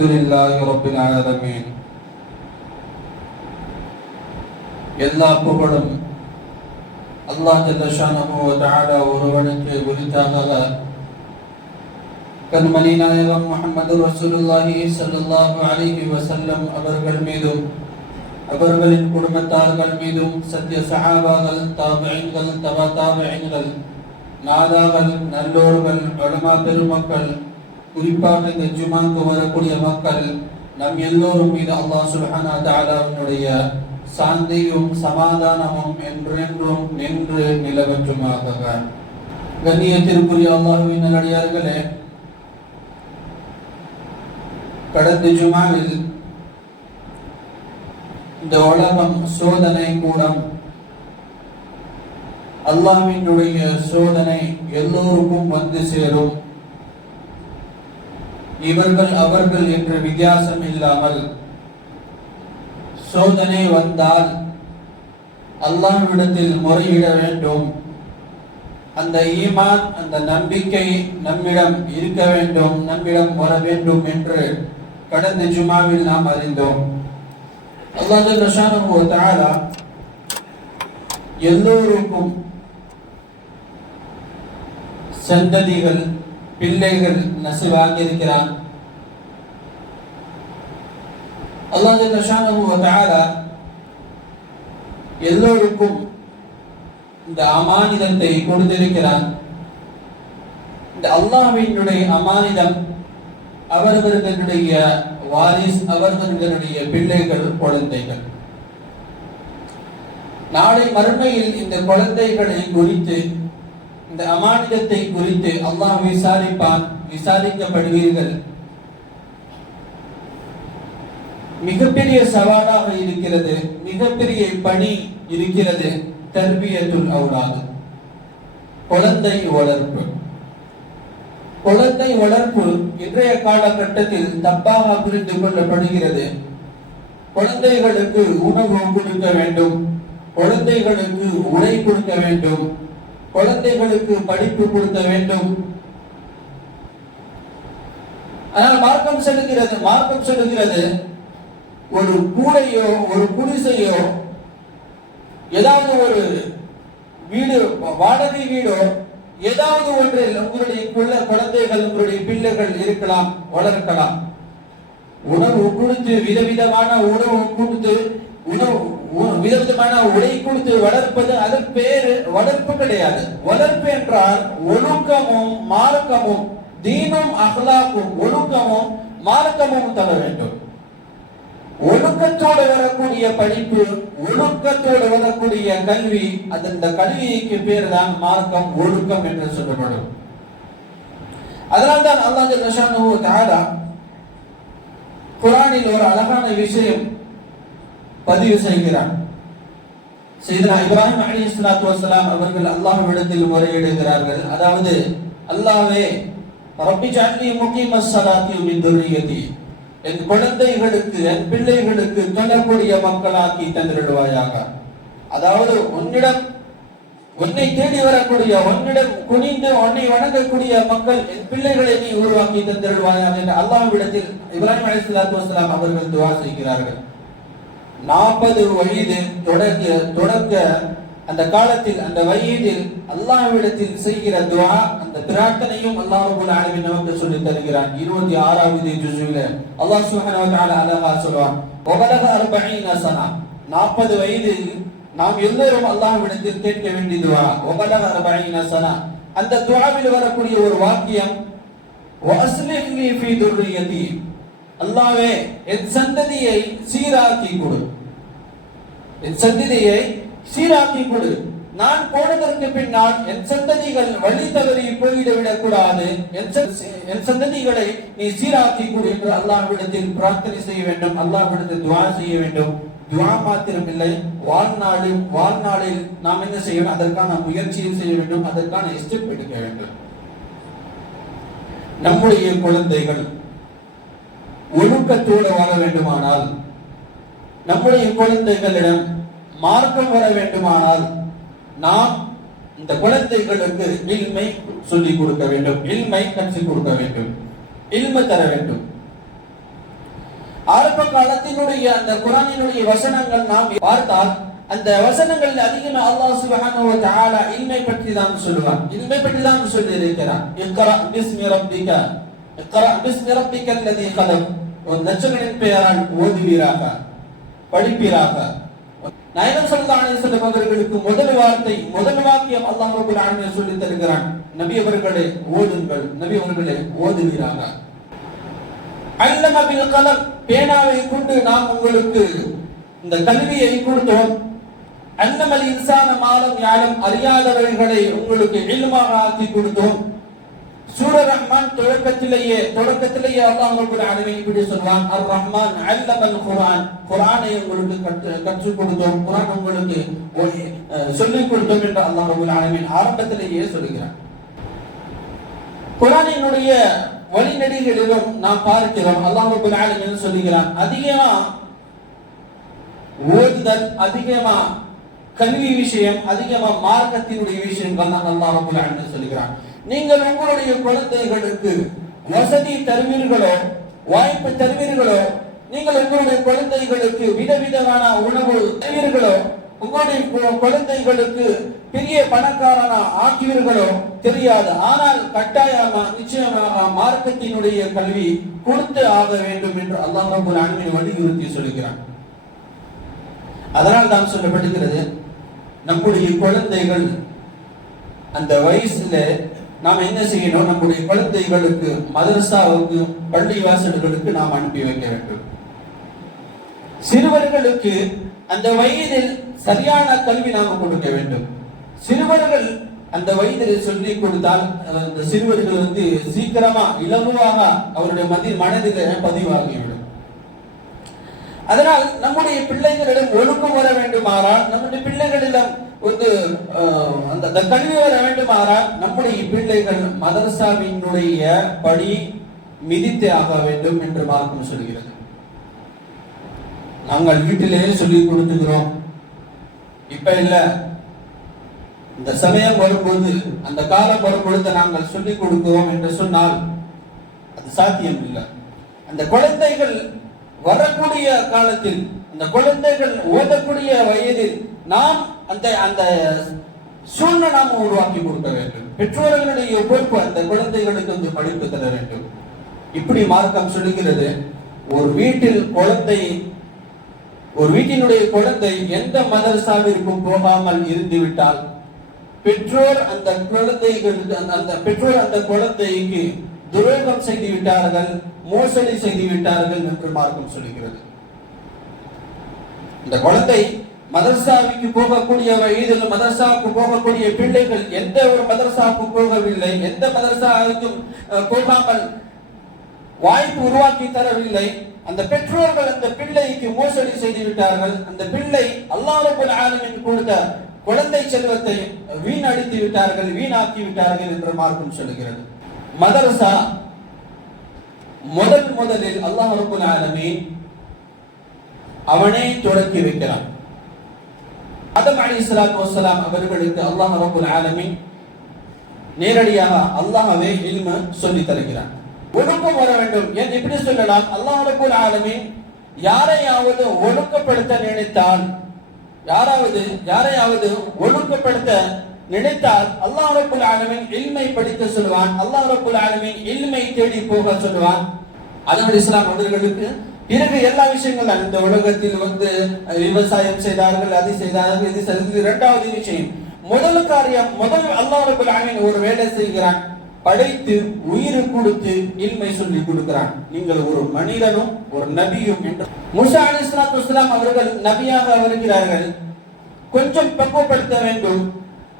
الحمد لله رب العالمين எல்லா புகழும் அல்லாஹ் ஜல்லஷானஹு வ தஆலா ஒருவனுக்கு உரித்தாகல கண்மணி நாயகம் முஹம்மது ரசூலுல்லாஹி ஸல்லல்லாஹு அலைஹி வஸல்லம் அவர்கள் மீதும் அவர்களின் குடும்பத்தார்கள் மீதும் சத்திய சஹாபாக்கள் தாபிஈன்கள் தபா தாபிஈன்கள் நாதாகள் நல்லோர்கள் உலமா பெருமக்கள் குறிப்பாக இந்த ஜுமாக்கு வரக்கூடிய மக்கள் நம் எல்லோரும் மீது அல்லாஹ் சுல்ஹானா தாலாவினுடைய சாந்தியும் சமாதானமும் என்றென்றும் நின்று நிலவற்றுமாக. கண்ணியத்திற்குரிய அல்லாஹுவின் நல்லடியார்களே கடந்த ஜுமாவில் இந்த உலகம் சோதனை கூடம் அல்லாஹ்வினுடைய சோதனை எல்லோருக்கும் வந்து சேரும். இவர்கள் அவர்கள் என்ற வித்தியாசம் இல்லாமல் சோதனை வந்தால் அல்லாஹ்விடத்தில் முறையிட வேண்டும். அந்த ஈமான் அந்த நம்பிக்கை நம்மிடம் இருக்க வேண்டும் நம்மிடம் வர வேண்டும் என்று கடந்த ஜுமாவில் நாம் அறிந்தோம். அல்லாஹ் ஒரு தஆலா எல்லோருக்கும் சந்ததிகள் பிள்ளைகள் நசிவாங்கியிருக்கிறான் அல்லாஹ் எல்லோருக்கும் இந்த அமானிதத்தை கொடுத்திருக்கிறான். இந்த அல்லாஹ்வினுடைய அமானிதம் அவரவர்களுடைய வாரிஸ் அவர்களுடைய பிள்ளைகள் குழந்தைகள். நாளை மறுமையில் இந்த குழந்தைகளை குறித்து இந்த அமானிதத்தை குறித்து அல்லாஹ் விசாரிப்பான் விசாரிக்கப்படுவீர்கள். மிகப்பெரிய சவாலாக இருக்கிறது மிகப்பெரிய பணி இருக்கிறது தர்பியத்துள் அவுலாது. குழந்தை வளர்ப்பு. குழந்தை வளர்ப்பு இன்றைய காலகட்டத்தில் தப்பாக புரிந்து கொள்ளப்படுகிறது. குழந்தைகளுக்கு உணவு கொடுக்க வேண்டும் குழந்தைகளுக்கு உடை கொடுக்க வேண்டும். குழந்தைகளுக்கு படிப்பு கொடுக்க வேண்டும். ஆனால் மார்க்கம் செலுகிறது மார்க்கம் செலுகிறது ஒரு கூடையோ ஒரு குடிசையோ ஏதாவது ஒரு வீடு வாடகை வீடோ ஏதாவது ஒன்றில் உங்களுடைய குழந்தைகள் உங்களுடைய பிள்ளைகள் இருக்கலாம் வளர்க்கலாம். உணவு கொடுத்து விதவிதமான உணவு கொடுத்து உணவு விதவிதமான உடை கொடுத்து வளர்ப்பது அது பேரு வளர்ப்பு கிடையாது. வளர்ப்பு என்றால் ஒழுக்கமும் மார்க்கமும் தீனும் அகலாக்கும் ஒழுக்கமும் மார்க்கமும் தர வேண்டும். ஒழுக்கத்தோடு வரக்கூடிய படிப்பு ஒழுக்கத்தோடு வரக்கூடிய கல்வி அது இந்த கல்விக்கு பேர் தான் மார்க்கம் ஒழுக்கம் என்று சொல்லப்படும். அதனால்தான் அல்லாஹ் தாரா குரானில் ஒரு அழகான விஷயம் பதிவு செய்கிறான் செய்தனா இப்ராஹிம் அலி இஸ்லாத்து வசலாம் அவர்கள் அல்லாஹ்விடத்தில் முறையிடுகிறார்கள். அதாவது அல்லாவே ரப்பி ஜஅல்னி முகீமஸ் ஸலாத்தி மின் என் குழந்தைகளுக்கு என் பிள்ளைகளுக்கு தொழக்கூடிய மக்களாக்கி தந்திடுவாயாக அதாவது உன்னிடம் உன்னை தேடி வரக்கூடிய உன்னிடம் குனிந்து உன்னை வணங்கக்கூடிய மக்கள் என் பிள்ளைகளை நீ உருவாக்கி தந்திடுவாயாக என்று அல்லாஹ்விடத்தில் இப்ராஹிம் சல்லாத்து வசலாம் அவர்கள் துவா செய்கிறார்கள். நாற்பது வயது தொடக்க தொடக்க அந்த காலத்தில் அந்த வயதில் அல்லாஹ்விடத்தில் செய்கிற துவா அந்த பிரார்த்தனையும் அல்லாஹ் ரப்பல் ஆலமீன் நமக்கு சொல்லி தருகிறான். இருபத்தி ஆறாவது ஜுசுல அல்லாஹ் சுப்ஹானஹு வ தஆலா அழகா சொல்வான். ஒபலக அர்பஈன சனா. நாற்பது வயதில் நாம் எல்லோரும் அல்லாஹ்விடத்தில் கேட்க வேண்டிய துஆ வபலக அர்பஈன சனா. அந்த துவாவில் வரக்கூடிய ஒரு வாக்கியம் அல்லாவே என் சந்ததியை சீராக்கி கொடு. என் சந்ததியை சீராக்கி கொடு. நான் போனதற்கு பின்னால் என் சந்ததிகள் வழி தவறி போய்விடக் கூடாது என் என் சந்ததிகளை நீ சீராக்கி கொடு என்று அல்லாஹ்விடத்தில் பிரார்த்தனை செய்ய வேண்டும். அல்லாஹ்விடத்தில் துவா செய்ய வேண்டும். துவா மாத்திரமில்லை வாழ்நாளில் வாழ்நாளில் நாம் என்ன செய்யணும் அதற்கான முயற்சியும் செய்ய வேண்டும். அதற்கான ஸ்டெப் எடுக்க வேண்டும். நம்முடைய குழந்தைகள் ஒழுக்கத்தோடு வாழ வேண்டுமானால் நம்முடைய குழந்தைகளிடம் மார்க்கம் வர வேண்டுமானால் நாம் இந்த குழந்தைகளுக்கு இல்மை சொல்லிக் கொடுக்க வேண்டும். இல்மை கற்றுக் கொடுக்க வேண்டும். இல்மை தர வேண்டும். ஆரம்ப காலத்தினுடைய அந்த குரானினுடைய வசனங்கள் நாம் பார்த்தால் அந்த வசனங்கள் அதிகமாக அல்லாஹ் சுப்ஹானஹு வ தஆலா இல்மை பற்றி தான் சொல்லுவான். இன்மை பற்றி தான் சொல்லி இருக்கிறான் இக்ரா பிஸ்மி ரப்பிக இக்ரா பிஸ்மி ரப்பிக அல்லதி கலக். உன் நச்சகனின் பெயரால் ஓதுவீராக படிப்பீராக. நயனம் ஸல்லல்லாஹு செல்லும் அவர்களுக்கு முதல் வார்த்தை முதல் வாக்கியம் அல்லாஹ் ரபுல் ஆலமீன் சொல்லி தருகிறான். நபி அவர்களே ஓதுங்கள். நபி அவர்களே ஓதுவீராக. அல்லம பில் கலம் பேனாவை கொண்டு நாம் உங்களுக்கு இந்த கல்வியை கொடுத்தோம். அல்லமல் இன்சான மாலம் யாரும் அறியாதவர்களை உங்களுக்கு இல்மாக ஆக்கி கொடுத்தோம். சூர ரஹ்மான் தொடக்கத்திலேயே தொடக்கத்திலேயே அல்லாஹ் ரப்பல் ஆலமீன் இப்படி சொல்வான் அர் ரஹ்மான் அல்லமல் குர்ஆன். குர்ஆனை உங்களுக்கு கற்று கற்றுக் கொடுத்தோம். குர்ஆன் உங்களுக்கு சொல்லிக் கொடுத்தோம் என்று அல்லாஹ் ரப்பல் ஆலமீன் ஆரம்பத்திலேயே சொல்கிறான். குரானினுடைய வழிநெடிகளிலும் நாம் பார்க்கிறோம். அல்லாஹ் ரப்பல் ஆலமீன் சொல்லுகிறான் அதிகமா ஓதுதல் அதிகமா கல்வி விஷயம் அதிகமா மார்க்கத்தினுடைய விஷயம் தான் அல்லாஹ் ரப்பல் ஆலமீன் சொல்லுகிறான். நீங்கள் உங்களுடைய குழந்தைகளுக்கு வசதி தருவீர்களோ வாய்ப்பு தருவீர்களோ நீங்கள் உங்களுடைய குழந்தைகளுக்கு விதவிதமான உணவு தருவீர்களோ உங்களுடைய குழந்தைகளுக்கு பெரிய பணக்காரனா ஆக்குவீர்களோ தெரியாது. ஆனால் கட்டாயமா நிச்சயமாக மார்க்கத்தினுடைய கல்வி கொடுத்து ஆக வேண்டும் என்று அல்லாஹ் ரப்பல் ஆலமீன் வலியுறுத்தி சொல்கிறான் அதனால் தான் சொல்லப்படுகிறது நம்முடைய குழந்தைகள். அந்த வயசுல நாம் என்ன செய்யணும்? நம்முடைய குழந்தைகளுக்கு மதரசாவுக்கு பள்ளி வாசல்களுக்கு நாம் அனுப்பி வைக்க வேண்டும். சிறுவர்களுக்கு அந்த வயதில் சரியான கல்வி நாம் கொடுக்க வேண்டும். சிறுவர்கள் அந்த வயதில் சொல்லி கொடுத்தால் அந்த சிறுவர்கள் வந்து சீக்கிரமா இலகுவாக அவருடைய மதி மனதில் பதிவாகிவிடும். அதனால் நம்முடைய பிள்ளைகளிடம் ஒழுக்கம் வர வேண்டுமானால் நம்முடைய பிள்ளைகளிடம் வந்து அந்த அந்த கல்வி வர வேண்டுமானால் நம்முடைய பிள்ளைகள் மதரசாவினுடைய படி மிதித்து ஆக வேண்டும் என்று மார்க்கம் சொல்கிறது. நாங்கள் வீட்டிலேயே சொல்லி கொடுத்துக்கிறோம் இப்ப இல்ல. இந்த சமயம் வரும்போது அந்த காலம் வரும்பொழுது நாங்கள் சொல்லிக் கொடுக்கிறோம் என்று சொன்னால் அது சாத்தியம் இல்லை அந்த குழந்தைகள் வரக்கூடிய காலத்தில் அந்த குழந்தைகள் ஓதக்கூடிய வயதில் நாம் அந்த அந்த சூழ்நிலை நாம் உருவாக்கி கொடுக்க வேண்டும். பெற்றோர்களுடைய பொறுப்பு அந்த குழந்தைகளுக்கு வந்து படிப்பு தர வேண்டும். இப்படி மார்க்கம் சொல்லுகிறது ஒரு வீட்டில் குழந்தை ஒரு வீட்டினுடைய குழந்தை எந்த மதரசாவிற்கும் போகாமல் இருந்துவிட்டால் பெற்றோர் அந்த குழந்தைகளுக்கு அந்த- அந்த பெற்றோர் அந்த குழந்தைக்கு துரோகம் செய்து விட்டார்கள் மோசடி செய்து விட்டார்கள் என்று மார்க்கம் சொல்லுகிறது. இந்த குழந்தை மதரசாவுக்கு போகக்கூடிய வயதில் மதரசாவுக்கு போகக்கூடிய பிள்ளைகள் எந்த ஒரு மதரசாவுக்கு போகவில்லை எந்த மதரசாவுக்கும் போகாமல் வாய்ப்பு உருவாக்கி தரவில்லை. அந்த பெற்றோர்கள் அந்த பிள்ளைக்கு மோசடி செய்து விட்டார்கள் அந்த பிள்ளை அல்லாஹ் ரப்பல் கொடுத்த குழந்தை செல்வத்தை வீணடித்து விட்டார்கள் வீணாக்கி விட்டார்கள் என்று மார்க்கம் சொல்லுகிறது. மதரசா முதல் முதலில் அல்லாஹ் ரபுல் ஆலமீன் அவனே தொடக்கி வைக்கிறான். ஆதம் அலைஹிஸ்ஸலாத்து வசலாம் அவர்களுக்கு அல்லாஹ் ரபுல் ஆலமீன் நேரடியாக அல்லாஹவே இல்ம சொல்லி தருகிறான். ஒழுக்கம் வர வேண்டும் என்று இப்படி சொல்லலாம்? அல்லாஹ் ரபுல் ஆலமீன் யாரையாவது ஒழுக்கப்படுத்த நினைத்தால் யாராவது யாரையாவது ஒழுக்கப்படுத்த நினைத்தால் அல்லாஹ் ரபுல் ஆலமின் இல்மை படிக்க சொல்லுவான். அல்லாஹ் ரபுல் ஆலமின் இல்மை தேடி போக சொல்லுவான். அதன் இஸ்லாம் அவர்களுக்கு பிறகு எல்லா விஷயங்களும் இந்த உலகத்தில் வந்து விவசாயம் செய்தார்கள் அது செய்தார்கள் இது செய்தது இரண்டாவது விஷயம். முதல் காரியம் முதல் அல்லாஹ் ரபுல் ஆலமின் ஒரு வேலை செய்கிறான். படைத்து உயிர் கொடுத்து இல்மை சொல்லி கொடுக்கிறான். நீங்கள் ஒரு மனிதனும் ஒரு நபியும் என்று. முசா அலிஸ்லாத்து வஸ்ஸலாம் அவர்கள் நபியாக வருகிறார்கள். கொஞ்சம் பக்குவப்படுத்த வேண்டும்.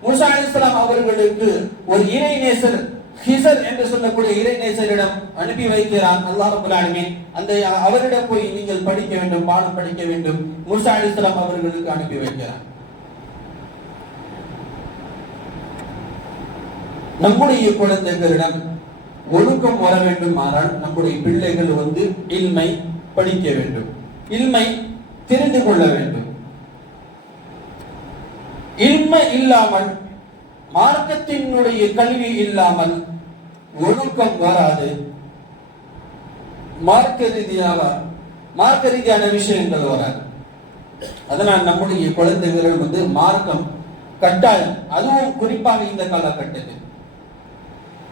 மூசா அலிஸ்லாம் அவர்களுக்கு ஒரு இறை நேசர் ஹிசர் என்று சொல்லக்கூடிய இறை நேசரிடம் அனுப்பி வைக்கிறான் அல்லாஹ் அபுல்லாலுமே அந்த அவரிடம் போய் நீங்கள் படிக்க வேண்டும் பாடம் படிக்க வேண்டும். மூசா அலிஸ்லாம் அவர்களுக்கு அனுப்பி வைக்கிறான் நம்முடைய குழந்தைகளிடம் ஒழுக்கம் வர வேண்டும் ஆனால் நம்முடைய பிள்ளைகள் வந்து இல்மை படிக்க வேண்டும். இல்மை தெரிந்து கொள்ள வேண்டும். இன்மை இல்லாமல் மார்க்கத்தினுடைய கல்வி இல்லாமல் ஒழுக்கம் வராது. மார்க்க ரீதியாக மார்க்க ரீதியான விஷயங்கள் வராது. அதனால் நம்முடைய குழந்தைகள் வந்து மார்க்கம் கட்டாயம் அதுவும் குறிப்பாக இந்த காலகட்டத்தில்.